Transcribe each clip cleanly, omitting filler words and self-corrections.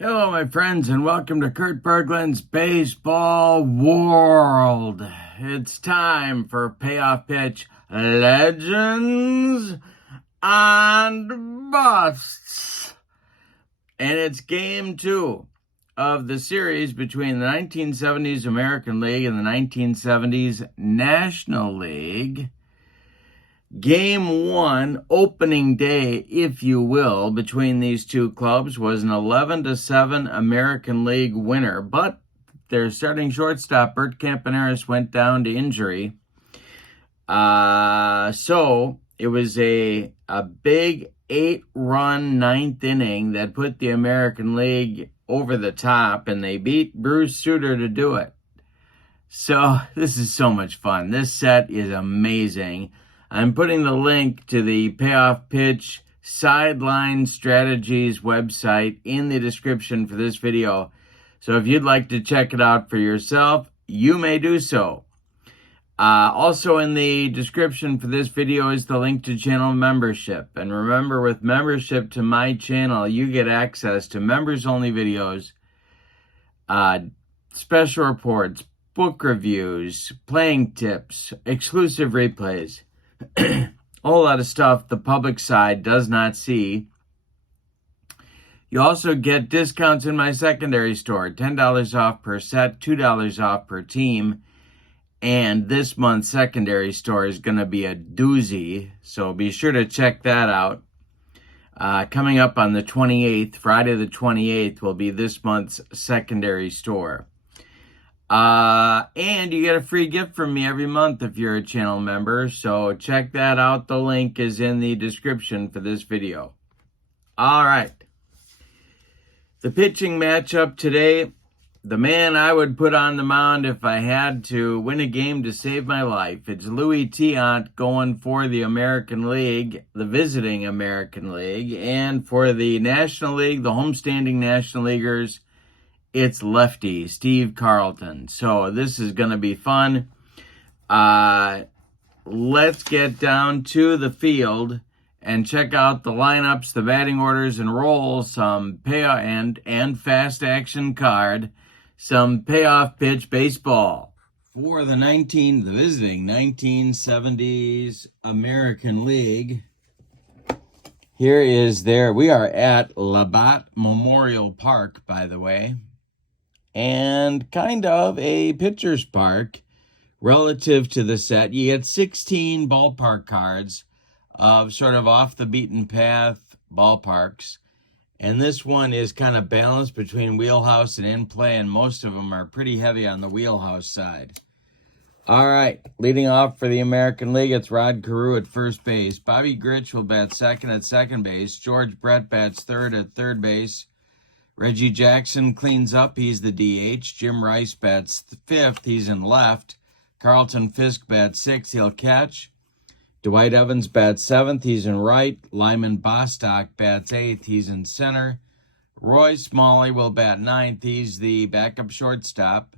Hello, my friends, and welcome to Kurt Berglund's Baseball World. It's time for Payoff Pitch Legends and Busts. And it's game 2 of the series between the 1970s American League and the 1970s National League. Game 1, opening day, if you will, between these two clubs was an 11-7 American League winner, but their starting shortstop, Bert Campaneris, went down to injury. So it was a big 8-run ninth inning that put the American League over the top, and they beat Bruce Sutter to do it. So this is so much fun. This set is amazing. I'm putting the link to the Payoff Pitch Sideline Strategies website in the description for this video. So if you'd like to check it out for yourself, you may do so. Also in the description for this video is the link to channel membership. And remember, with membership to my channel, you get access to members-only videos, special reports, book reviews, playing tips, exclusive replays. A whole lot of stuff the public side does not see. You also get discounts in my secondary store, $10 off per set, $2 off per team. And this month's secondary store is going to be a doozy, so be sure to check that out. Coming up on the 28th, Friday the 28th, will be this month's secondary store. And you get a free gift from me every month if you're a channel member, so check that out. The link is in the description for this video. All right. The pitching matchup today, the man I would put on the mound if I had to win a game to save my life. It's Louis Tiant going for the American League, the visiting American League, and for the National League, the homestanding National Leaguers, it's lefty Steve Carlton. So this is going to be fun. Let's get down to the field and check out the lineups, the batting orders, and roll some payoff and fast action card, some payoff pitch baseball. For the visiting 1970s American League, we are at Labatt Memorial Park, by the way. And kind of a pitcher's park relative to the set. You get 16 ballpark cards of sort of off the beaten path ballparks. And this one is kind of balanced between wheelhouse and in play, and most of them are pretty heavy on the wheelhouse side. All right, leading off for the American League, it's Rod Carew at first base. Bobby Grich will bat second at second base. George Brett bats third at third base. Reggie Jackson cleans up. He's the DH. Jim Rice bats fifth. He's in left. Carlton Fisk bats sixth. He'll catch. Dwight Evans bats seventh. He's in right. Lyman Bostock bats eighth. He's in center. Roy Smalley will bat ninth. He's the backup shortstop.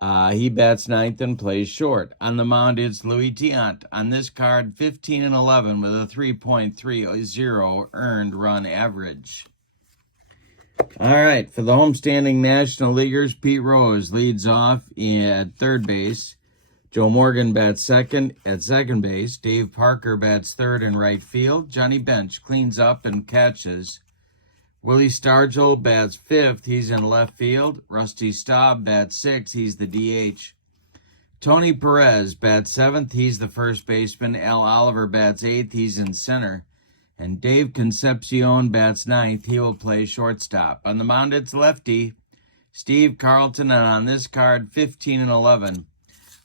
He bats ninth and plays short. On the mound, it's Louis Tiant. On this card, 15-11 with a 3.30 earned run average. All right, for the homestanding National Leaguers, Pete Rose leads off at third base. Joe Morgan bats second at second base. Dave Parker bats third in right field. Johnny Bench cleans up and catches. Willie Stargell bats fifth. He's in left field. Rusty Staub bats sixth. He's the DH. Tony Perez bats seventh. He's the first baseman. Al Oliver bats eighth. He's in center. And Dave Concepcion bats ninth. He will play shortstop. On the mound, it's lefty Steve Carlton. And on this card, 15-11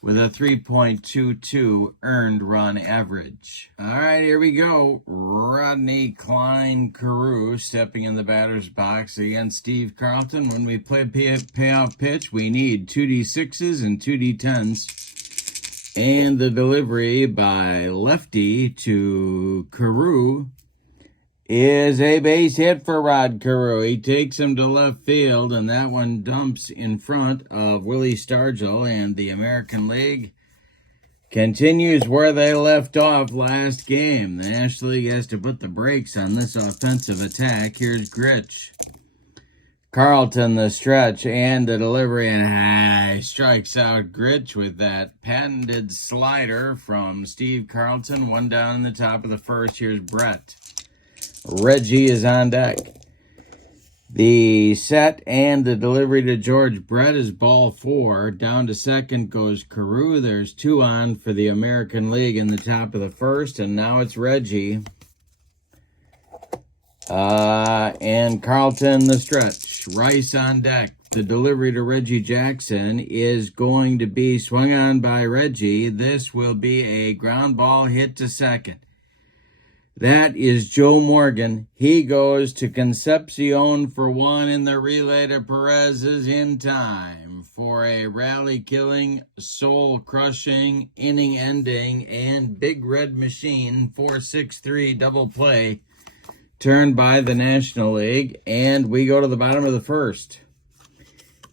with a 3.22 earned run average. All right, here we go. Rodney Cline Carew stepping in the batter's box against Steve Carlton. When we play payoff pitch, we need 2D6s and 2D10s. And the delivery by lefty to Carew is a base hit for Rod Carew. He takes him to left field, and that one dumps in front of Willie Stargell, and the American League continues where they left off last game. The National League has to put the brakes on this offensive attack. Here's Grich. Carlton the stretch and the delivery, and strikes out Gritch with that patented slider from Steve Carlton. One down in the top of the first. Here's Brett. Reggie is on deck. The set and the delivery to George Brett is ball 4. Down to second goes Carew. There's 2 on for the American League in the top of the first, and now it's Reggie. And Carlton the stretch. Rice on deck. The delivery to Reggie Jackson is going to be swung on by Reggie. This will be a ground ball hit to second. That is Joe Morgan. He goes to Concepcion for 1, and the relay to Perez is in time for a rally-killing, soul-crushing, inning-ending, and big red machine 4-6-3 double play turned by the National League, and we go to the bottom of the first.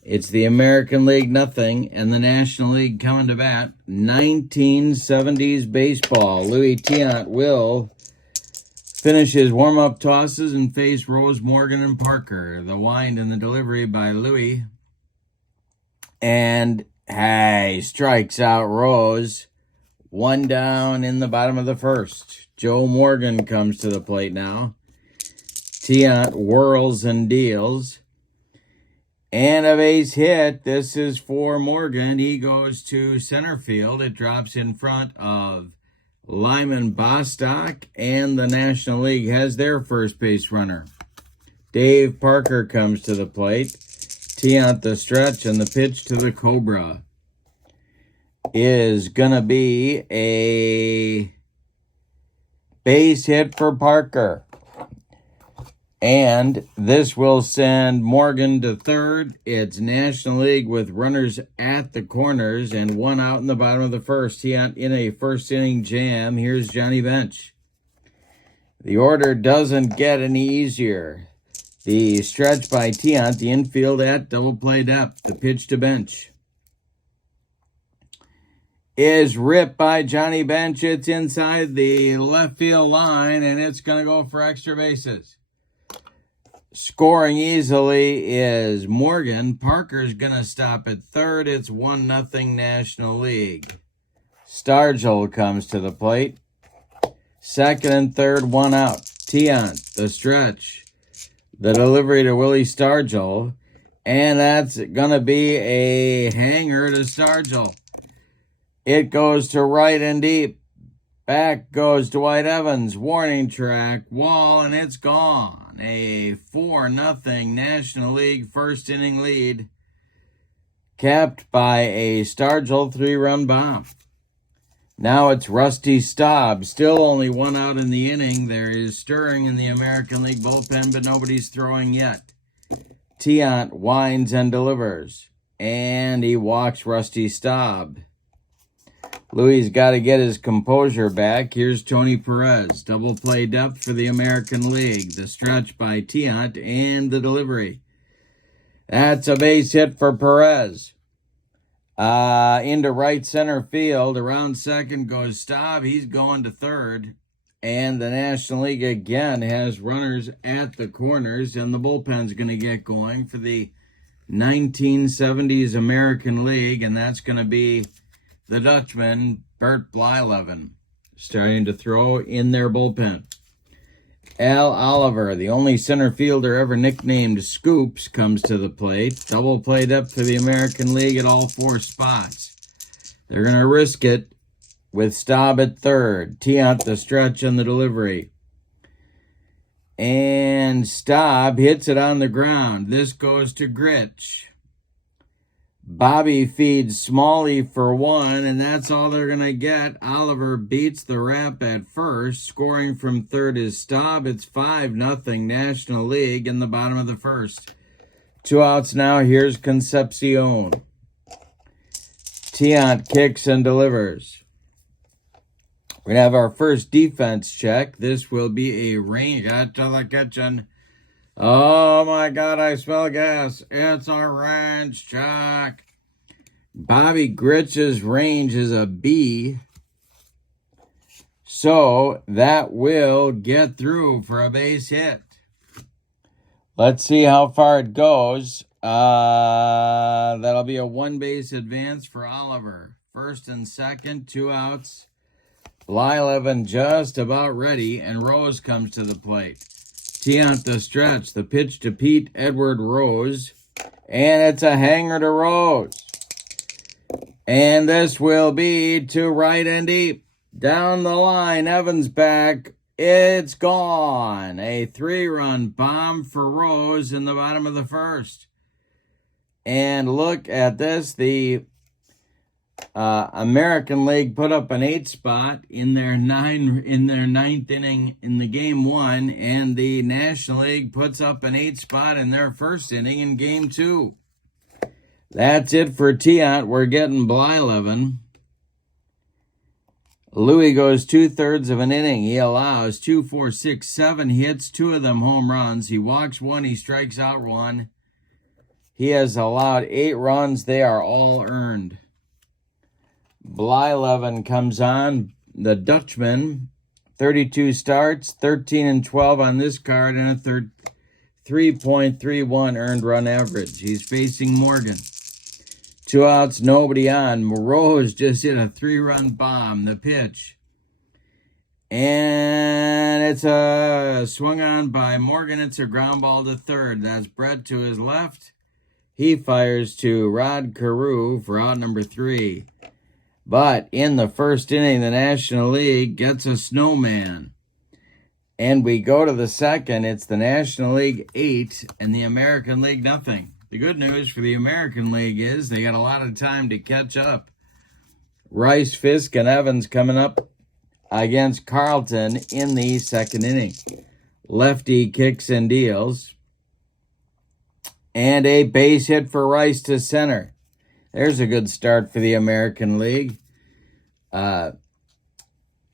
It's the American League nothing, and the National League coming to bat. 1970s baseball. Louis Tiant will finish his warm-up tosses and face Rose, Morgan, and Parker. The wind and the delivery by Louis. And, strikes out Rose. 1 down in the bottom of the first. Joe Morgan comes to the plate now. Tiant whirls and deals. And a base hit. This is for Morgan. He goes to center field. It drops in front of Lyman Bostock, and the National League has their first base runner. Dave Parker comes to the plate. Tiant the stretch, and the pitch to the Cobra is going to be a base hit for Parker. And this will send Morgan to third. It's National League with runners at the corners and 1 out in the bottom of the first. Tiant in a first inning jam. Here's Johnny Bench. The order doesn't get any easier. The stretch by Tiant, the infield at double play depth. The pitch to Bench is ripped by Johnny Bench. It's inside the left field line, and it's going to go for extra bases. Scoring easily is Morgan. Parker's going to stop at third. It's 1-0 National League. Stargell comes to the plate. Second and third, 1 out. Tiant, the stretch. The delivery to Willie Stargell. And that's going to be a hanger to Stargell. It goes to right and deep. Back goes Dwight Evans. Warning track, wall, and it's gone. A 4-0 National League first inning lead, capped by a Stargell 3-run bomb. Now it's Rusty Staub. Still only 1 out in the inning. There is stirring in the American League bullpen, but nobody's throwing yet. Tiant winds and delivers, and he walks Rusty Staub. Louis got to get his composure back. Here's Tony Perez. Double play depth for the American League. The stretch by Tiant and the delivery. That's a base hit for Perez. Into right center field. Around second goes Staub. He's going to third. And the National League again has runners at the corners. And the bullpen's going to get going for the 1970s American League. And that's going to be the Dutchman, Bert Blyleven, starting to throw in their bullpen. Al Oliver, the only center fielder ever nicknamed Scoops, comes to the plate. Double play depth for the American League at all 4 spots. They're going to risk it with Staub at third. Tiant the stretch and the delivery. And Staub hits it on the ground. This goes to Gritch. Bobby feeds Smalley for 1, and that's all they're going to get. Oliver beats the Rap at first. Scoring from third is Staub. It's 5-0 National League in the bottom of the first. 2 outs now. Here's Concepcion. Tiant kicks and delivers. We're going to have our first defense check. This will be a range. Got to the kitchen. Oh my God, I smell gas. It's a range check. Bobby Gritch's range is a B. So that will get through for a base hit. Let's see how far it goes. That'll be a 1-base advance for Oliver. First and second, 2 outs. Blyleven just about ready, and Rose comes to the plate. Tiant the stretch, the pitch to Pete Edward Rose, and it's a hanger to Rose. And this will be to right and deep. Down the line, Evans back. It's gone. A 3-run bomb for Rose in the bottom of the first. And look at this. The American League put up an 8 spot in their 9th inning in the game 1, and the National League puts up an 8 spot in their first inning in game 2. That's it for Tiant. We're getting Blyleven. Louis goes 2/3 of an inning. He allows 2, 4, 6, 7 hits, 2 of them home runs. He walks 1, he strikes out 1. He has allowed 8 runs. They are all earned. Blyleven comes on, the Dutchman. 32 starts, 13 and 12 on this card, and a 3.31 earned run average. He's facing Morgan. 2 outs, nobody on. Rose just hit a 3-run bomb. The pitch. And it's a swung on by Morgan. It's a ground ball to third. That's Brett to his left. He fires to Rod Carew for out number 3. But in the first inning, the National League gets a snowman. And we go to the second. It's the National League 8 and the American League nothing. The good news for the American League is they got a lot of time to catch up. Rice, Fisk, and Evans coming up against Carlton in the second inning. Lefty kicks and deals. And a base hit for Rice to center. There's a good start for the American League. Al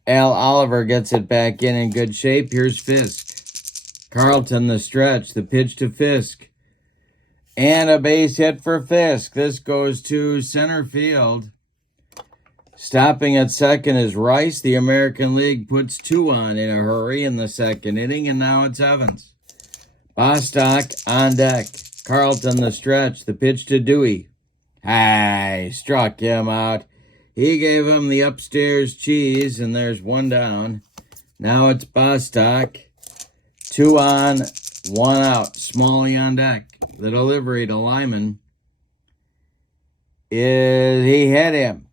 Oliver gets it back in good shape. Here's Fisk. Carlton the stretch. The pitch to Fisk. And a base hit for Fisk. This goes to center field. Stopping at second is Rice. The American League puts 2 on in a hurry in the second inning, and now it's Evans. Bostock on deck. Carlton the stretch. The pitch to Dewey. Struck him out. He gave him the upstairs cheese, and there's 1 down. Now it's Bostock. 2 on, 1 out. Smalley on deck. The delivery to Lyman is he hit him.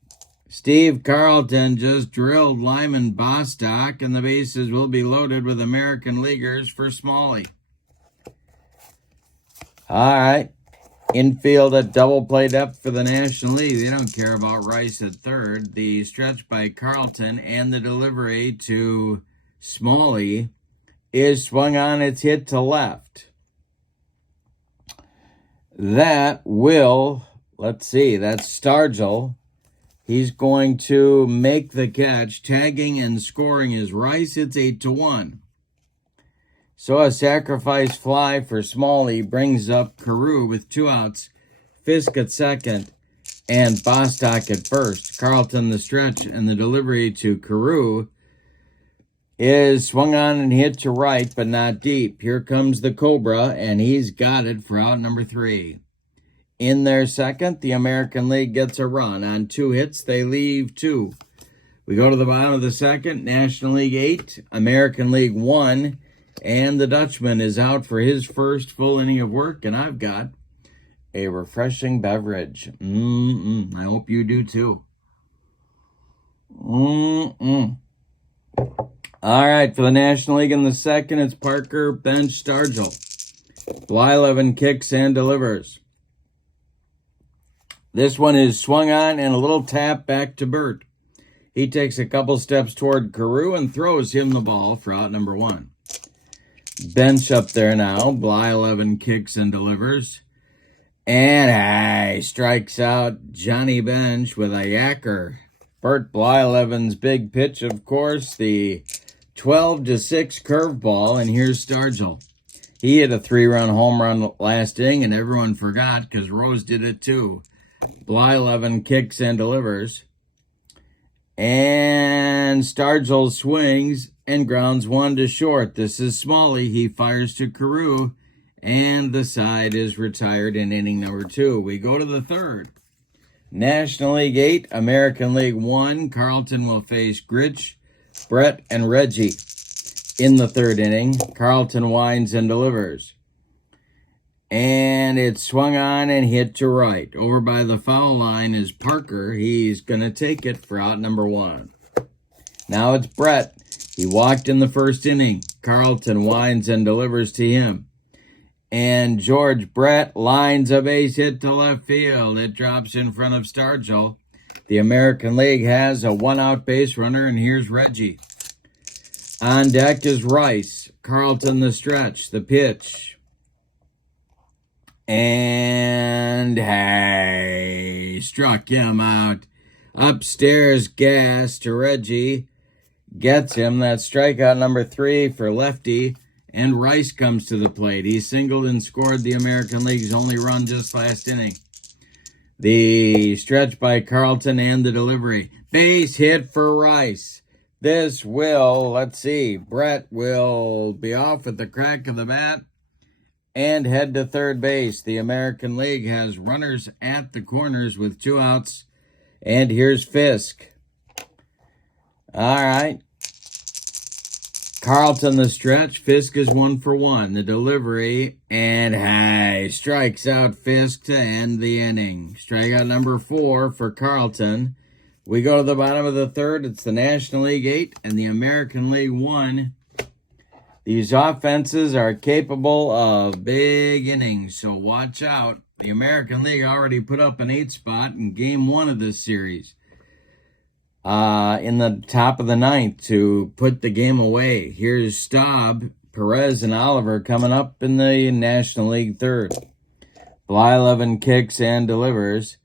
Steve Carlton just drilled Lyman Bostock, and the bases will be loaded with American Leaguers for Smalley. All right. Infield at double play depth for the National League. They don't care about Rice at third. The stretch by Carlton and the delivery to Smalley is swung on. It's hit to left. That will, let's see, that's Stargell. He's going to make the catch. Tagging and scoring is Rice. It's 8-1. So a sacrifice fly for Smalley brings up Carew with 2 outs. Fisk at second and Bostock at first. Carlton the stretch, and the delivery to Carew is swung on and hit to right, but not deep. Here comes the Cobra, and he's got it for out number 3. In their second, the American League gets a run. On 2 hits, they leave 2. We go to the bottom of the second. National League 8, American League 1, and the Dutchman is out for his first full inning of work, and I've got a refreshing beverage. I hope you do too. All right, for the National League in the second, it's Parker, Bench, Stargell. Blyleven kicks and delivers. This one is swung on and a little tap back to Burt. He takes a couple steps toward Carew and throws him the ball for out number 1. Bench up there now. Blyleven kicks and delivers. And strikes out Johnny Bench with a yacker. Burt Blyleven's big pitch, of course, the 12-6 curveball, and here's Stargell. He hit a 3-run home run last inning, and everyone forgot because Rose did it too. Blyleven kicks and delivers. And Stargell swings and grounds 1 to short. This is Smalley. He fires to Carew, and the side is retired in inning number 2. We go to the third. National League 8, American League 1. Carlton will face Gritch, Brett, and Reggie. In the third inning, Carlton winds and delivers. And it's swung on and hit to right. Over by the foul line is Parker. He's going to take it for out number 1. Now it's Brett. He walked in the first inning. Carlton winds and delivers to him. And George Brett lines a base hit to left field. It drops in front of Stargell. The American League has a 1-out base runner, and here's Reggie. On deck is Rice. Carlton the stretch, the pitch. And hey, struck him out. Upstairs gas to Reggie. Gets him. That's strikeout number 3 for lefty. And Rice comes to the plate. He singled and scored the American League's only run just last inning. The stretch by Carlton and the delivery. Base hit for Rice. This will, let's see, Brett will be off with the crack of the bat and head to third base. The American League has runners at the corners with 2 outs. And here's Fisk. All right. Carlton the stretch. Fisk is 1 for 1. The delivery. And hey, strikes out Fisk to end the inning. Strikeout number 4 for Carlton. We go to the bottom of the third. It's the National League 8 and the American League 1. These offenses are capable of big innings, so watch out. The American League already put up an 8 spot in game 1 of this series in the top of the 9th to put the game away. Here's Staub, Perez, and Oliver coming up in the National League 3rd. Blyleven kicks and delivers,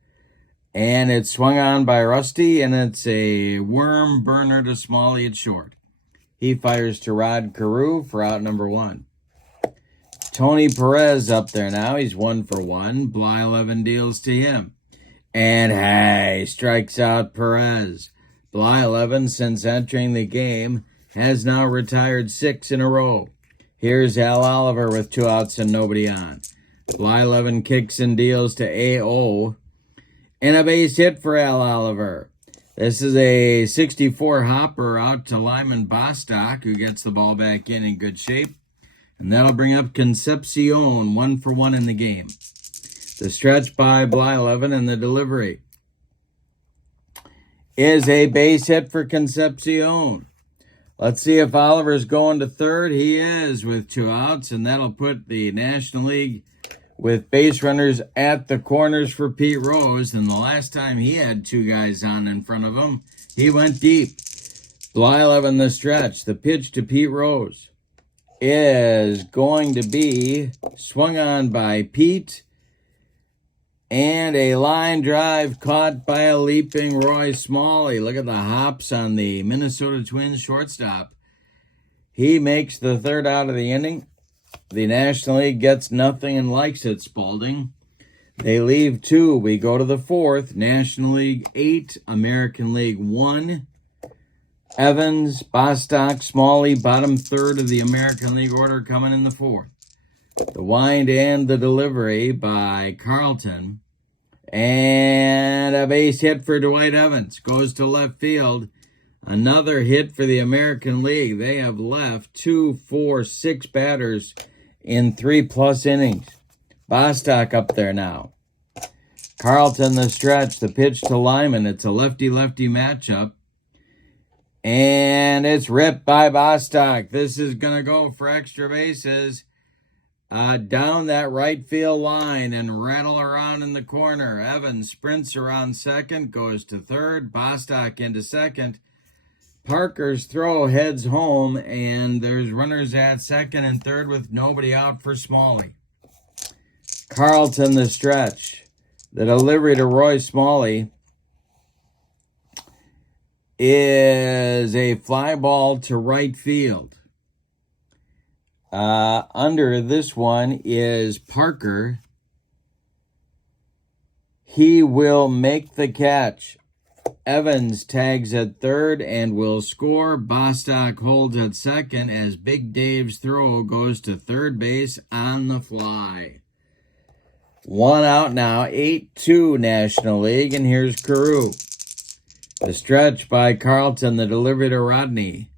and it's swung on by Rusty, and it's a worm burner to Smalley at short. He fires to Rod Carew for out number 1. Tony Perez up there now. He's 1 for 1. Blyleven deals to him. And hey, strikes out Perez. Blyleven, since entering the game, has now retired 6 in a row. Here's Al Oliver with 2 outs and nobody on. Blyleven kicks and deals to A.O. And a base hit for Al Oliver. This is a 64 hopper out to Lyman Bostock, who gets the ball back in good shape. And that'll bring up Concepcion, 1 for 1 in the game. The stretch by Blyleven and the delivery is a base hit for Concepcion. Let's see if Oliver's going to third. He is with 2 outs, and that'll put the National League with base runners at the corners for Pete Rose. And the last time he had 2 guys on in front of him, he went deep. Blyleven the stretch. The pitch to Pete Rose is going to be swung on by Pete. And a line drive caught by a leaping Roy Smalley. Look at the hops on the Minnesota Twins shortstop. He makes the 3rd out of the inning. The National League gets nothing and likes it, Spalding. They leave 2. We go to the 4th. National League 8, American League 1. Evans, Bostock, Smalley, bottom 3rd of the American League order coming in the 4th. The wind and the delivery by Carlton. And a base hit for Dwight Evans. Goes to left field. Another hit for the American League. They have left 2, 4, 6 batters in 3+ innings. Bostock up there now. Carlton the stretch. The pitch to Lyman. It's a lefty-lefty matchup. And it's ripped by Bostock. This is going to go for extra bases. Down that right field line and rattle around in the corner. Evans sprints around second, goes to third. Bostock into second. Parker's throw heads home, and there's runners at second and third with nobody out for Smalley. Carlton the stretch. The delivery to Roy Smalley is a fly ball to right field. Under this one is Parker. He will make the catch. Evans tags at third and will score. Bostock holds at second as Big Dave's throw goes to third base on the fly. One out now, 8-2 National League, and here's Carew. The stretch by Carlton, the delivery to Rodney,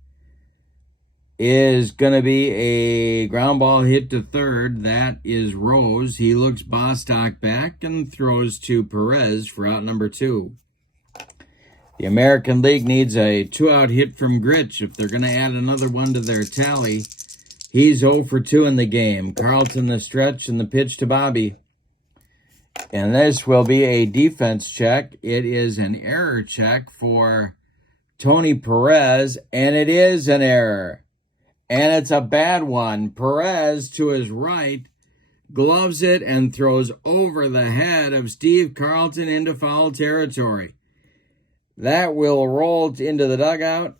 is going to be a ground ball hit to third. That is Rose. He looks Bostock back and throws to Perez for out number 2. The American League needs a 2-out hit from Gritch if they're going to add another one to their tally. He's 0 for 2 in the game. Carlton the stretch and the pitch to Bobby. And this will be a defense check. It is an error check for Tony Perez, and it is an error. And it's a bad one. Perez to his right gloves it and throws over the head of Steve Carlton into foul territory. That will roll into the dugout.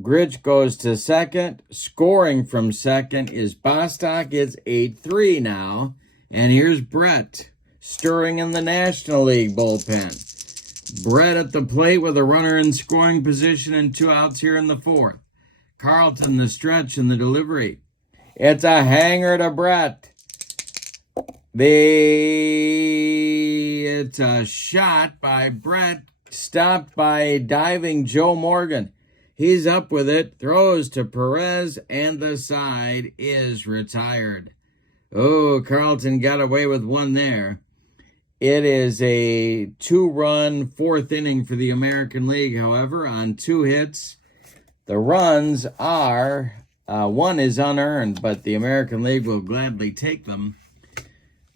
Gritch goes to second. Scoring from second is Bostock. It's 8-3 now. And here's Brett stirring in the National League bullpen. Brett at the plate with a runner in scoring position and 2 outs here in the 4th. Carlton the stretch and the delivery. It's a hanger to Brett. It's a shot by Brett. Stopped by diving Joe Morgan. He's up with it, throws to Perez, and the side is retired. Oh, Carlton got away with one there. It is a 2-run 4th inning for the American League, however, on 2 hits. The runs are, one is unearned, but the American League will gladly take them.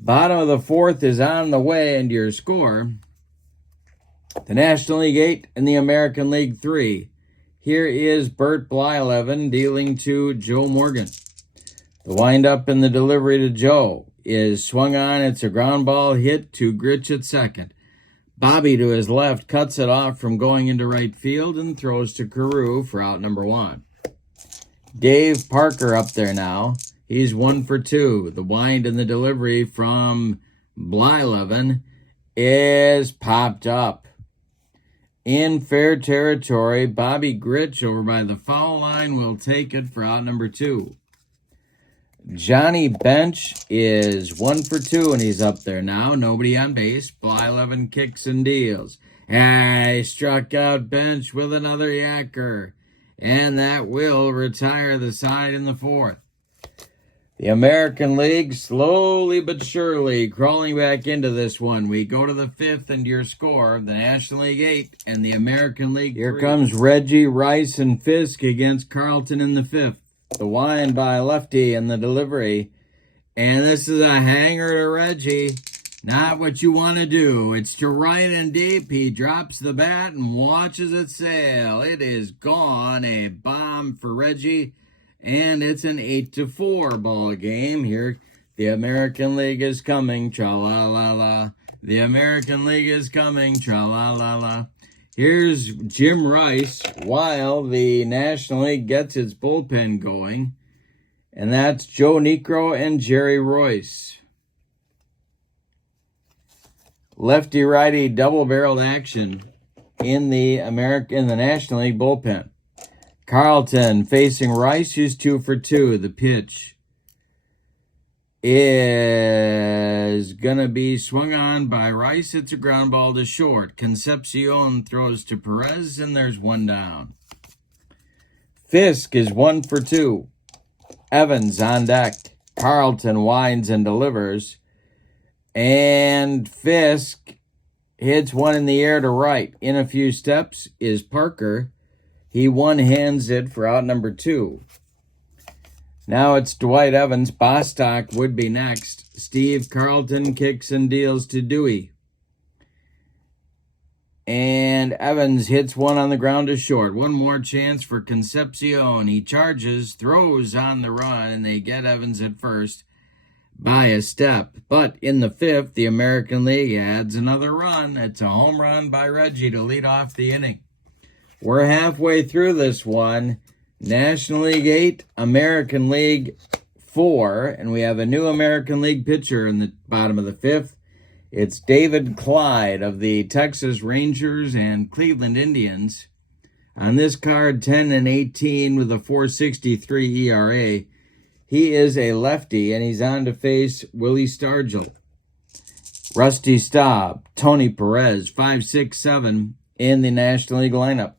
Bottom of the 4th is on the way, and your score: the National League 8 and the American League 3. Here is Bert Blyleven dealing to Joe Morgan. The windup and the delivery to Joe is swung on. It's a ground ball hit to Gritch at second. Bobby to his left cuts it off from going into right field and throws to Carew for out number 1. Dave Parker up there now. He's 1 for 2. The wind and the delivery from Blyleven is popped up. In fair territory, Bobby Gritch over by the foul line will take it for out number 2. Johnny Bench is 1 for 2, and he's up there now. Nobody on base. Blyleven kicks and deals. He struck out Bench with another yacker, and that will retire the side in the 4th. The American League slowly but surely crawling back into this one. We go to the 5th, and your score: the National League 8 and the American League 3. Here comes Reggie, Rice, and Fisk against Carlton in the 5th. The wind by Lefty and the delivery. And this is a hanger to Reggie. Not what you want to do. It's to right and deep. He drops the bat and watches it sail. It is gone. A bomb for Reggie. And it's an 8-4 ball game here. The American League is coming, tra-la-la-la. The American League is coming, tra-la-la-la. Here's Jim Rice while the National League gets its bullpen going. And that's Joe Niekro and Jerry Royce. Lefty-righty double-barreled action in the National League bullpen. Carlton facing Rice, who's 2 for 2. The pitch is going to be swung on by Rice. It's a ground ball to short. Concepcion throws to Perez, and there's 1 down. Fisk is 1 for 2. Evans on deck. Carlton winds and delivers. And Fisk hits one in the air to right. In a few steps is Parker. He one-hands it for out number 2. Now it's Dwight Evans. Bostock would be next. Steve Carlton kicks and deals to Dewey. And Evans hits one on the ground to short. One more chance for Concepcion. He charges, throws on the run, and they get Evans at first by a step. But in the 5th, the American League adds another run. It's a home run by Reggie to lead off the inning. We're halfway through this one. National League 8, American League 4, and we have a new American League pitcher in the bottom of the 5th. It's David Clyde of the Texas Rangers and Cleveland Indians. On this card, 10-18 with a 4.63 ERA. He is a lefty, and he's on to face Willie Stargell. Rusty Staub, Tony Perez, 5.67 in the National League lineup.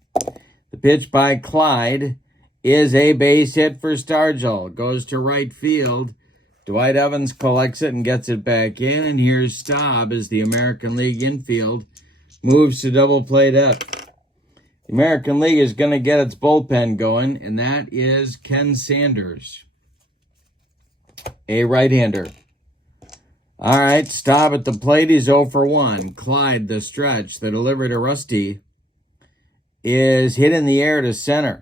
The pitch by Clyde is a base hit for Stargell. Goes to right field. Dwight Evans collects it and gets it back in. And here's Staub as the American League infield moves to double play depth. The American League is going to get its bullpen going, and that is Ken Sanders, a right-hander. All right, Staub at the plate. He's 0 for 1. Clyde, the stretch, the delivery to Rusty, is hit in the air to center.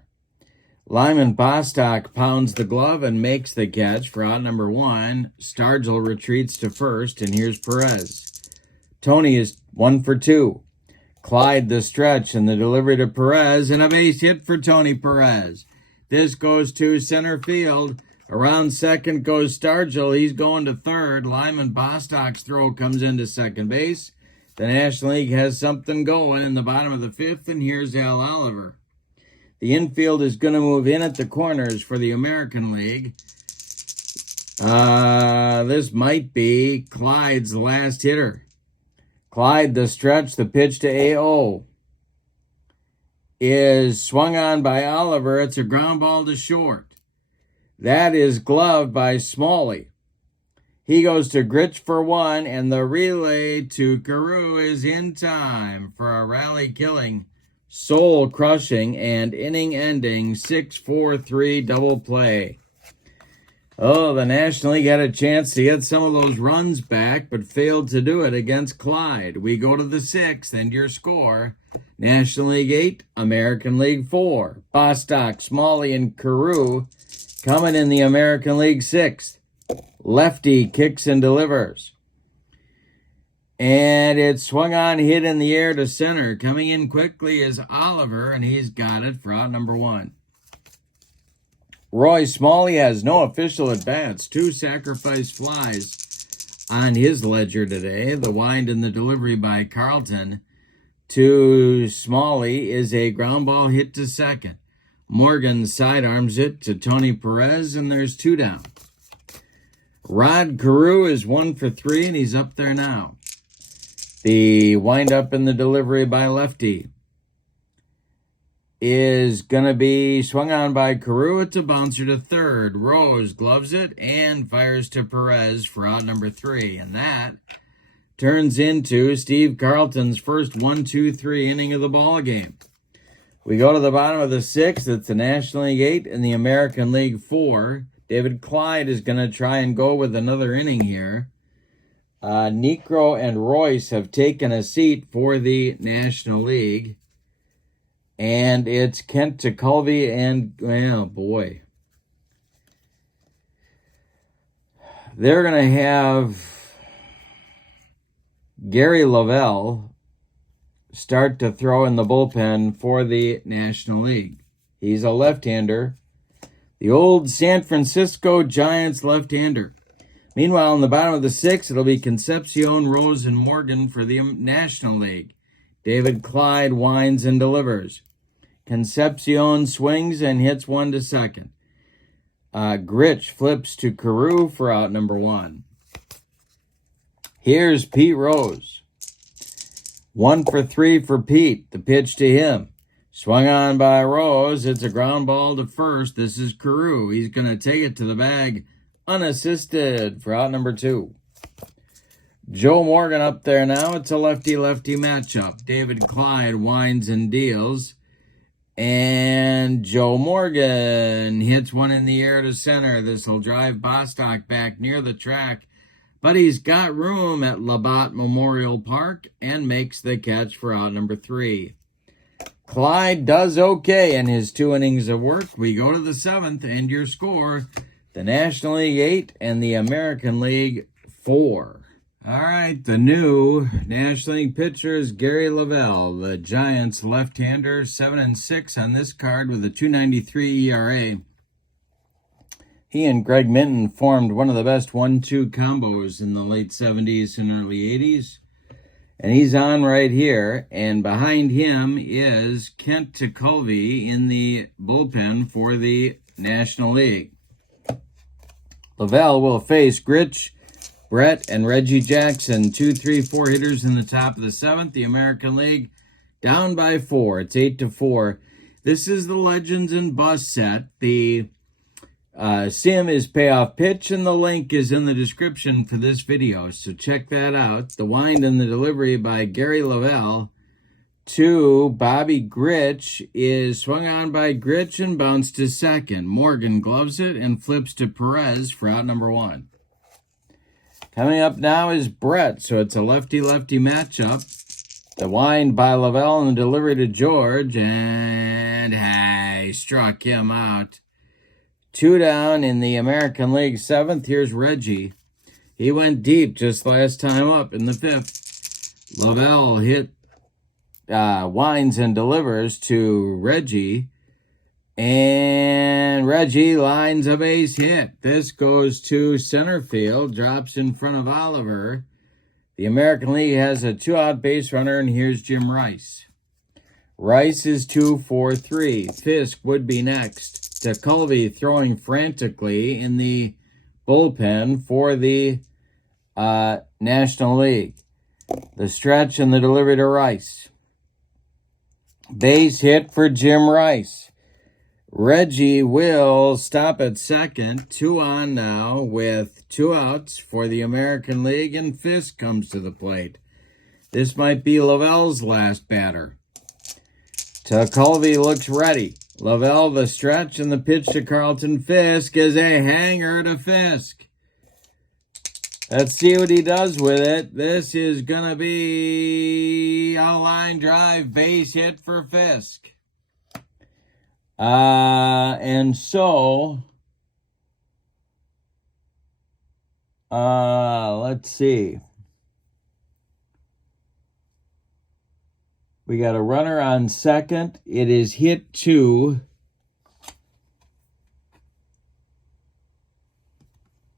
Lyman Bostock pounds the glove and makes the catch for out number 1. Stargell retreats to first, and here's Perez. Tony is 1 for 2. Clyde, the stretch, and the delivery to Perez, and a base hit for Tony Perez. This goes to center field. Around second goes Stargell. He's going to third. Lyman Bostock's throw comes into second base. The National League has something going in the bottom of the 5th, and here's Al Oliver. The infield is going to move in at the corners for the American League. This might be Clyde's last hitter. Clyde, the stretch, the pitch to A.O. is swung on by Oliver. It's a ground ball to short. That is gloved by Smalley. He goes to Gritch for 1, and the relay to Carew is in time for a rally-killing, soul-crushing, and inning-ending 6-4-3 double play. Oh, the National League had a chance to get some of those runs back, but failed to do it against Clyde. We go to the 6th, and your score, National League 8, American League 4. Bostock, Smalley, and Carew coming in the American League 6th. Lefty kicks and delivers. And it's swung on, hit in the air to center. Coming in quickly is Oliver, and he's got it for out number 1. Roy Smalley has no official at-bats. 2 sacrifice flies on his ledger today. The wind and the delivery by Carlton to Smalley is a ground ball hit to second. Morgan sidearms it to Tony Perez, and there's 2 down. Rod Carew is 1 for 3, and he's up there now. The wind-up in the delivery by lefty is going to be swung on by Carew. It's a bouncer to third. Rose gloves it and fires to Perez for out number 3. And that turns into Steve Carlton's first 1-2-3 inning of the ball game. We go to the bottom of the 6th. It's the National League 8 and the American League 4. David Clyde is going to try and go with another inning here. Necro and Royce have taken a seat for the National League. And it's Kent Tekulve and, oh boy. They're going to have Gary Lavelle start to throw in the bullpen for the National League. He's a left-hander. The old San Francisco Giants left-hander. Meanwhile, in the bottom of the 6th, it'll be Concepcion, Rose, and Morgan for the National League. David Clyde winds and delivers. Concepcion swings and hits 1 to second. Gritch flips to Carew for out number 1. Here's Pete Rose. 1 for 3 for Pete. The pitch to him. Swung on by Rose. It's a ground ball to first. This is Carew. He's going to take it to the bag unassisted for out number 2. Joe Morgan up there now. It's a lefty-lefty matchup. David Clyde winds and deals. And Joe Morgan hits 1 in the air to center. This will drive Bostock back near the track. But he's got room at Labatt Memorial Park and makes the catch for out number 3. Clyde does okay in his 2 innings of work. We go to the 7th, and your score, the National League 8 and the American League 4. All right, the new National League pitcher is Gary Lavelle, the Giants left-hander, 7-6 on this card with a 2.93 ERA. He and Greg Minton formed one of the best 1-2 combos in the late 70s and early 80s. And he's on right here. And behind him is Kent Tekulve in the bullpen for the National League. Lavelle will face Gritch, Brett, and Reggie Jackson, 2, 3, 4 hitters in the top of the 7th. The American League down by 4. It's 8-4. This is the Legends and Bust set. The sim is Payoff Pitch, and the link is in the description for this video, so check that out. The wind and the delivery by Gary Lavelle to Bobby Gritch is swung on by Gritch and bounced to second. Morgan gloves it and flips to Perez for out number 1. Coming up now is Brett, so it's a lefty-lefty matchup. The wind by Lavelle and the delivery to George, and hey, struck him out. 2 down in the American League 7th. Here's Reggie. He went deep just last time up in the 5th. Lavelle hit winds and delivers to Reggie, and Reggie lines a base hit. This goes to center field, drops in front of Oliver. The American League has a 2-out base runner, and here's Jim Rice. Rice is 2 for 3. Fisk would be next. Tekulve throwing frantically in the bullpen for the National League. The stretch and the delivery to Rice. Base hit for Jim Rice. Reggie will stop at second. 2 on now with 2 outs for the American League, and Fisk comes to the plate. This might be Lavelle's last batter. Tekulve looks ready. Lavelle the stretch, and the pitch to Carlton. Fisk is a hanger to Fisk. Let's see what he does with it. This is going to be a line drive base hit for Fisk. And so, let's see. We got a runner on second. It is hit to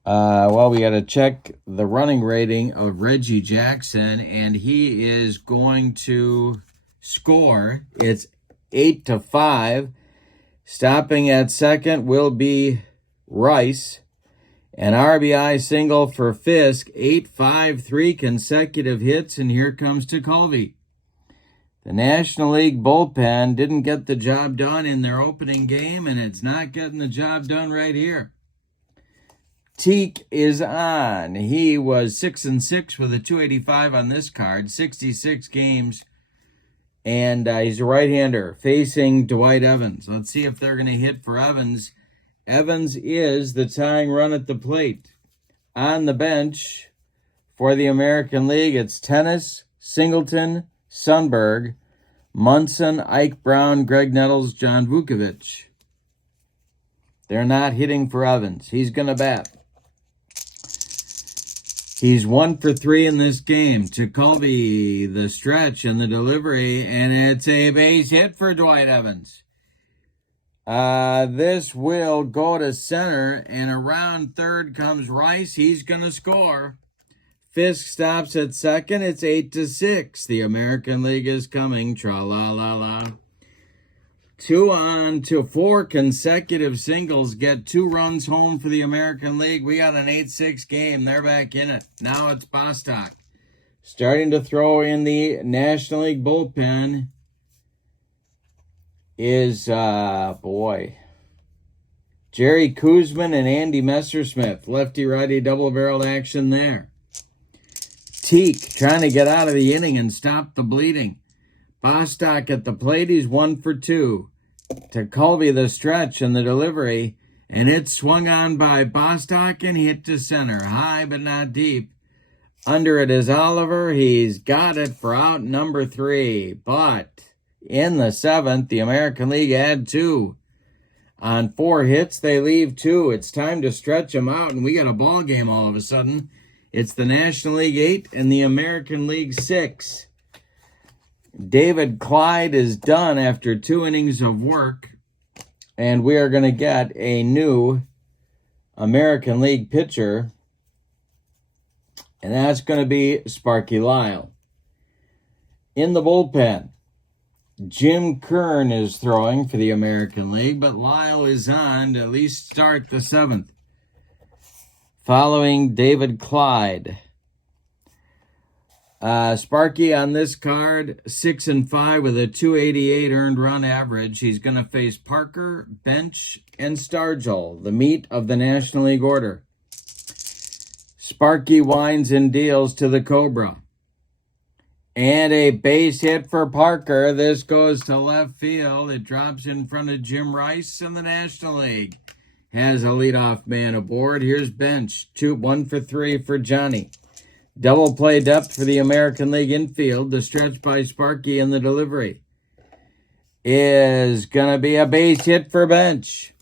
we got to check the running rating of Reggie Jackson, and he is going to score. It's 8-5. Stopping at second will be Rice. An RBI single for Fisk. 8-5, 3 consecutive hits, and here comes Tekulve. The National League bullpen didn't get the job done in their opening game, and it's not getting the job done right here. Teak is on. He was 6-6 with a 285 on this card, 66 games, and he's a right-hander facing Dwight Evans. Let's see if they're going to hit for Evans. Evans is the tying run at the plate. On the bench for the American League, it's Tennis, Singleton, Sundberg, Munson, Ike Brown, Greg Nettles, John Vukovic. They're not hitting for Evans. He's going to bat. He's 1 for 3 in this game. Tekulve, the stretch and the delivery, and it's a base hit for Dwight Evans. This will go to center, and around third comes Rice. He's going to score. Fisk stops at second. It's 8-6. The American League is coming. Tra-la-la-la. 2 on to 4 consecutive singles get 2 runs home for the American League. We got an 8-6 game. They're back in it. Now it's Bostock. Starting to throw in the National League bullpen is, Jerry Kuzman and Andy Messersmith. Lefty-righty double-barreled action there. Teak trying to get out of the inning and stop the bleeding. Bostock at the plate, he's 1 for 2. Tekulve the stretch and the delivery, and it's swung on by Bostock and hit to center. High but not deep. Under it is Oliver. He's got it for out number 3. But in the 7th, the American League had 2. On 4 hits, they leave 2. It's time to stretch them out, and we got a ball game all of a sudden. It's the National League 8 and the American League 6. David Clyde is done after 2 innings of work, and we are going to get a new American League pitcher, and that's going to be Sparky Lyle. In the bullpen, Jim Kern is throwing for the American League, but Lyle is on to at least start the 7th. Following David Clyde. Sparky on this card, 6-5 with a 288 earned run average. He's going to face Parker, Bench, and Stargell, the meat of the National League order. Sparky winds and deals to the Cobra. And a base hit for Parker. This goes to left field. It drops in front of Jim Rice in the National League. Has a leadoff man aboard. Here's Bench. 1 for 3 for Johnny. Double play depth for the American League infield. The stretch by Sparky in the delivery is going to be a base hit for Bench.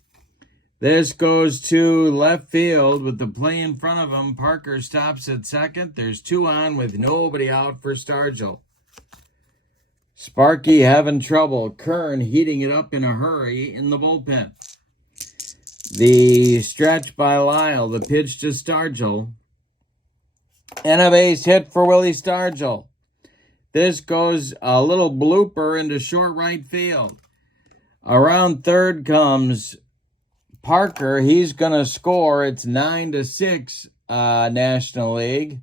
This goes to left field with the play in front of him. Parker stops at second. There's 2 on with nobody out for Stargell. Sparky having trouble. Kern heating it up in a hurry in the bullpen. The stretch by Lyle. The pitch to Stargell. And a base hit for Willie Stargell. This goes a little blooper into short right field. Around third comes Parker. He's going to score. It's 9-6 National League.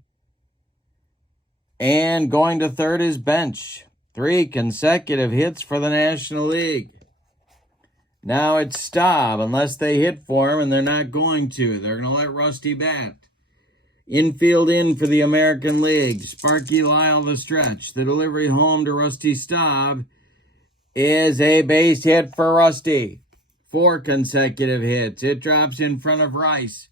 And going to third is Bench. 3 consecutive hits for the National League. Now it's Staub, unless they hit for him, and they're not going to. They're going to let Rusty bat. Infield in for the American League. Sparky Lyle the stretch. The delivery home to Rusty Staub is a base hit for Rusty. 4 consecutive hits. It drops in front of Rice.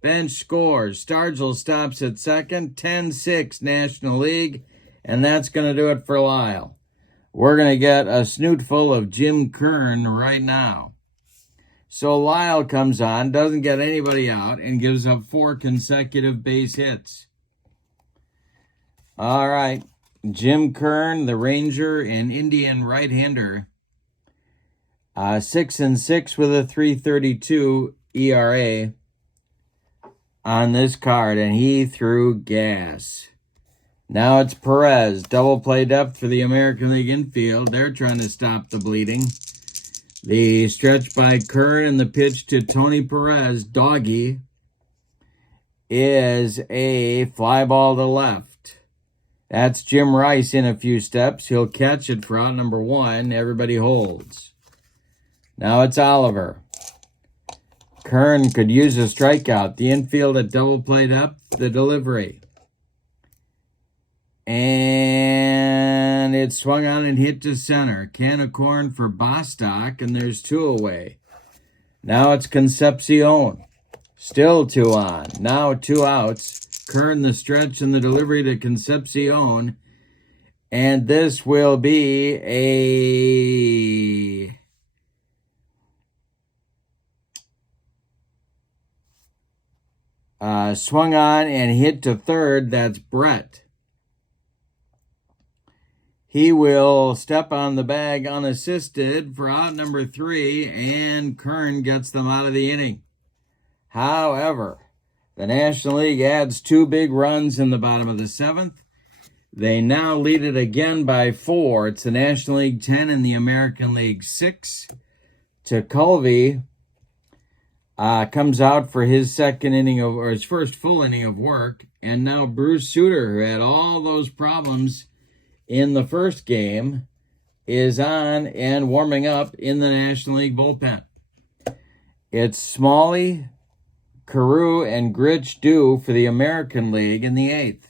Bench scores. Stargell stops at second. 10-6 National League. And that's going to do it for Lyle. We're going to get a snootful of Jim Kern right now. So Lyle comes on, doesn't get anybody out, and gives up 4 consecutive base hits. All right. Jim Kern, the Ranger and Indian right-hander. 6-6 with a 3.32 ERA on this card, and he threw gas. Now it's Perez. Double play depth for the American League infield. They're trying to stop the bleeding. The stretch by Kern and the pitch to Tony Perez, Doggy, is a fly ball to left. That's Jim Rice in a few steps. He'll catch it for out number 1. Everybody holds. Now it's Oliver. Kern could use a strikeout. The infield at double play depth, the delivery. And it swung on and hit to center. Can of corn for Bostock, and there's 2 away. Now it's Concepcion. Still 2 on. Now 2 outs. Kern the stretch and the delivery to Concepcion. And this will be a swung on and hit to third. That's Brett. He will step on the bag unassisted for out number 3, and Kern gets them out of the inning. However, the National League adds 2 big runs in the bottom of the 7th. They now lead it again by 4. It's the National League 10 and the American League 6. Tekulve comes out for his his first full inning of work, and now Bruce Sutter, who had all those problems in the first game, is on and warming up in the National League bullpen. It's Smalley, Carew, and Gritch due for the American League in the 8th.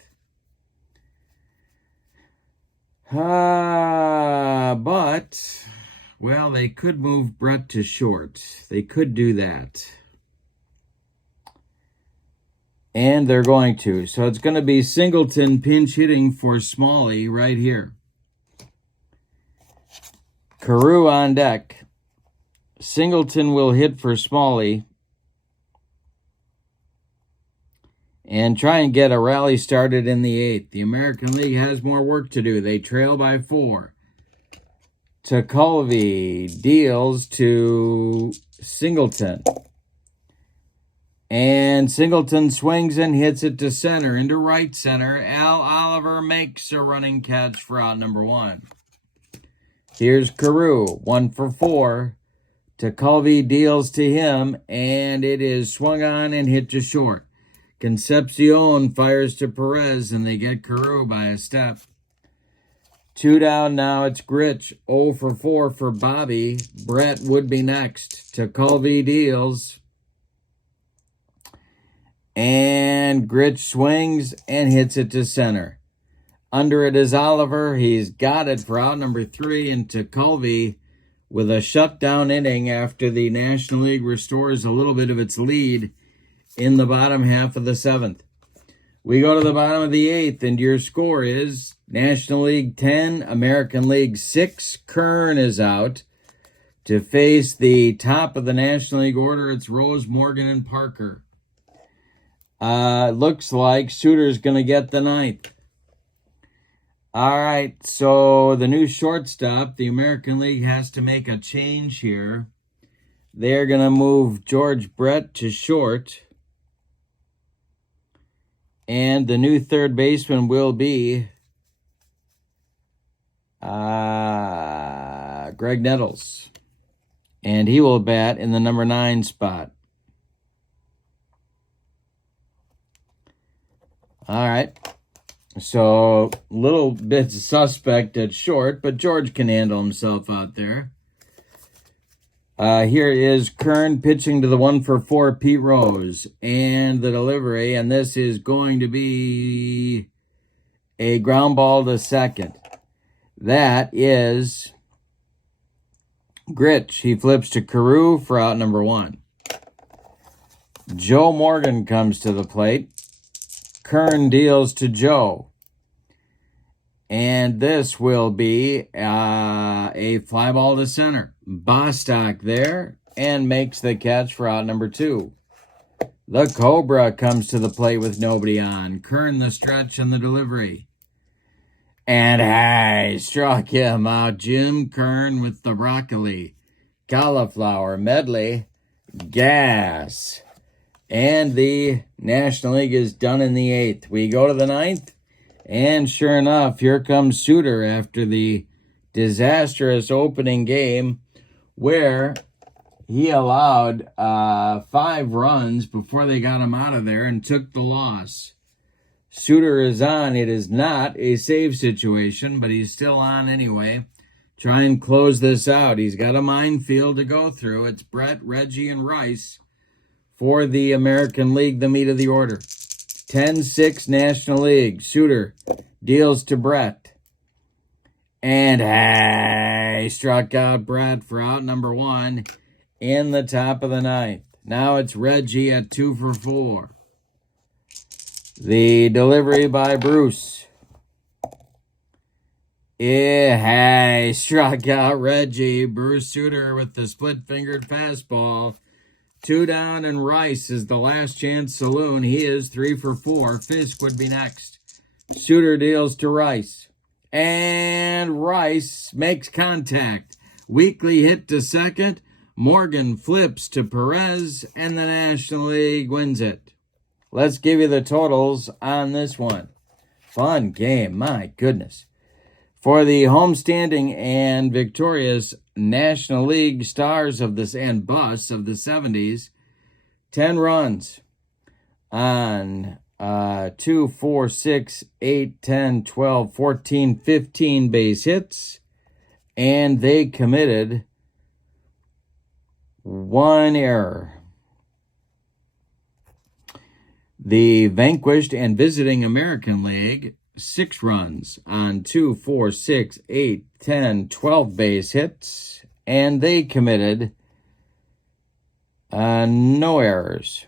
But, well, they could move Brett to short. They could do that. And they're going to. So it's going to be Singleton pinch hitting for Smalley right here. Carew on deck. Singleton will hit for Smalley. And try and get a rally started in the 8th. The American League has more work to do. They trail by 4. Tekulve deals to Singleton. And Singleton swings and hits it to center, into right center. Al Oliver makes a running catch for out number 1. Here's Carew, 1 for 4. Tekulve deals to him, and it is swung on and hit to short. Concepcion fires to Perez, and they get Carew by a step. 2 down now, it's Gritch, 0 for 4 for Bobby. Brett would be next. Tekulve deals. And Gritch swings and hits it to center. Under it is Oliver. He's got it for out number 3, and Tekulve with a shutdown inning after the National League restores a little bit of its lead in the bottom half of the 7th. We go to the bottom of the 8th, and your score is National League 10, American League 6. Kern is out to face the top of the National League order. It's Rose, Morgan, and Parker. Looks like Suter's going to get the 9th. All right, so the new shortstop, the American League has to make a change here. They're going to move George Brett to short. And the new third baseman will be Greg Nettles. And he will bat in the number 9 spot. All right. So, a little bit suspect at short, but George can handle himself out there. Here is Kern pitching to the 1 for 4 Pete Rose. And the delivery, and this is going to be a ground ball to second. That is Gritch. He flips to Carew for out number 1. Joe Morgan comes to the plate. Kern deals to Joe. And this will be a fly ball to center. Bostock there and makes the catch for out number 2. The Cobra comes to the plate with nobody on. Kern the stretch and the delivery. And hey, struck him out. Jim Kern with the broccoli. Cauliflower medley. Gas. And the National League is done in the 8th. We go to the 9th. And sure enough, here comes Suter after the disastrous opening game where he allowed 5 runs before they got him out of there and took the loss. Suter is on. It is not a save situation, but he's still on anyway. Try and close this out. He's got a minefield to go through. It's Brett, Reggie, and Rice for the American League, the meat of the order. 10-6 National League. Suter deals to Brett. And hey, struck out Brett for out number 1 in the top of the 9th. Now it's Reggie at 2 for 4. The delivery by Bruce. Hey, struck out Reggie. Bruce Suter with the split-fingered fastball. 2 down, and Rice is the last chance saloon. He is 3 for 4. Fisk would be next. Suter deals to Rice. And Rice makes contact. Weekly hit to second. Morgan flips to Perez, and the National League wins it. Let's give you the totals on this one. Fun game, my goodness. For the homestanding and victorious National League stars of this and busts of the 70s, 10 runs on 2, 4, 6, 8, 10, 12, 14, 15 base hits, and they committed 1 error. The vanquished and visiting American League, 6 runs on 2, 4, 6, 8, 10, 12 base hits, and they committed no errors.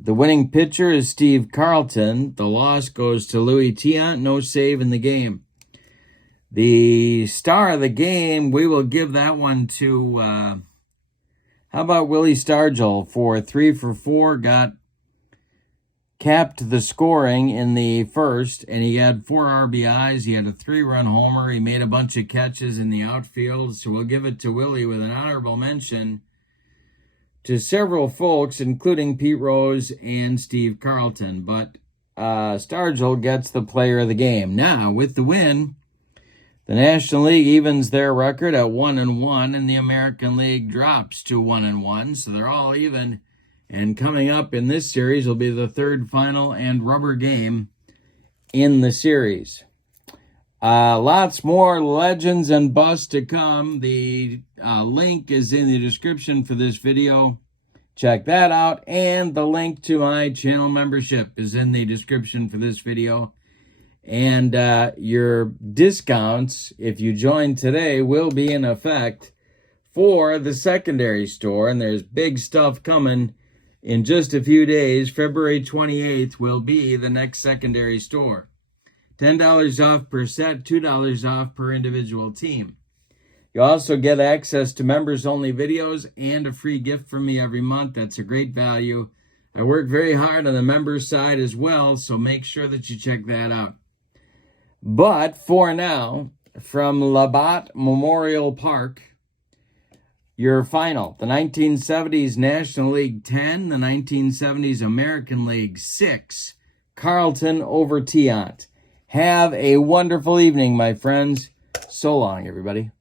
The winning pitcher is Steve Carlton. The loss goes to Louis Tiant, no save in the game. The star of the game, we will give that one to, how about Willie Stargell for 3 for 4, capped the scoring in the first, and he had 4 RBIs. He had a 3-run homer. He made a bunch of catches in the outfield, so we'll give it to Willie with an honorable mention to several folks, including Pete Rose and Steve Carlton. But Stargell gets the player of the game. Now, with the win, the National League evens their record at 1-1, and the American League drops to 1-1. So they're all even. And coming up in this series will be the third final and rubber game in the series. Lots more legends and busts to come. The link is in the description for this video. Check that out. And the link to my channel membership is in the description for this video. And your discounts, if you join today, will be in effect for the secondary store. And there's big stuff coming in just a few days. February 28th will be the next secondary store. $10 off per set, $2 off per individual team. You also get access to members-only videos and a free gift from me every month. That's a great value. I work very hard on the members side as well, so make sure that you check that out. But for now, from Labatt Memorial Park, your final, the 1970s National League 10, the 1970s American League 6, Carlton over Tiant. Have a wonderful evening, my friends. So long, everybody.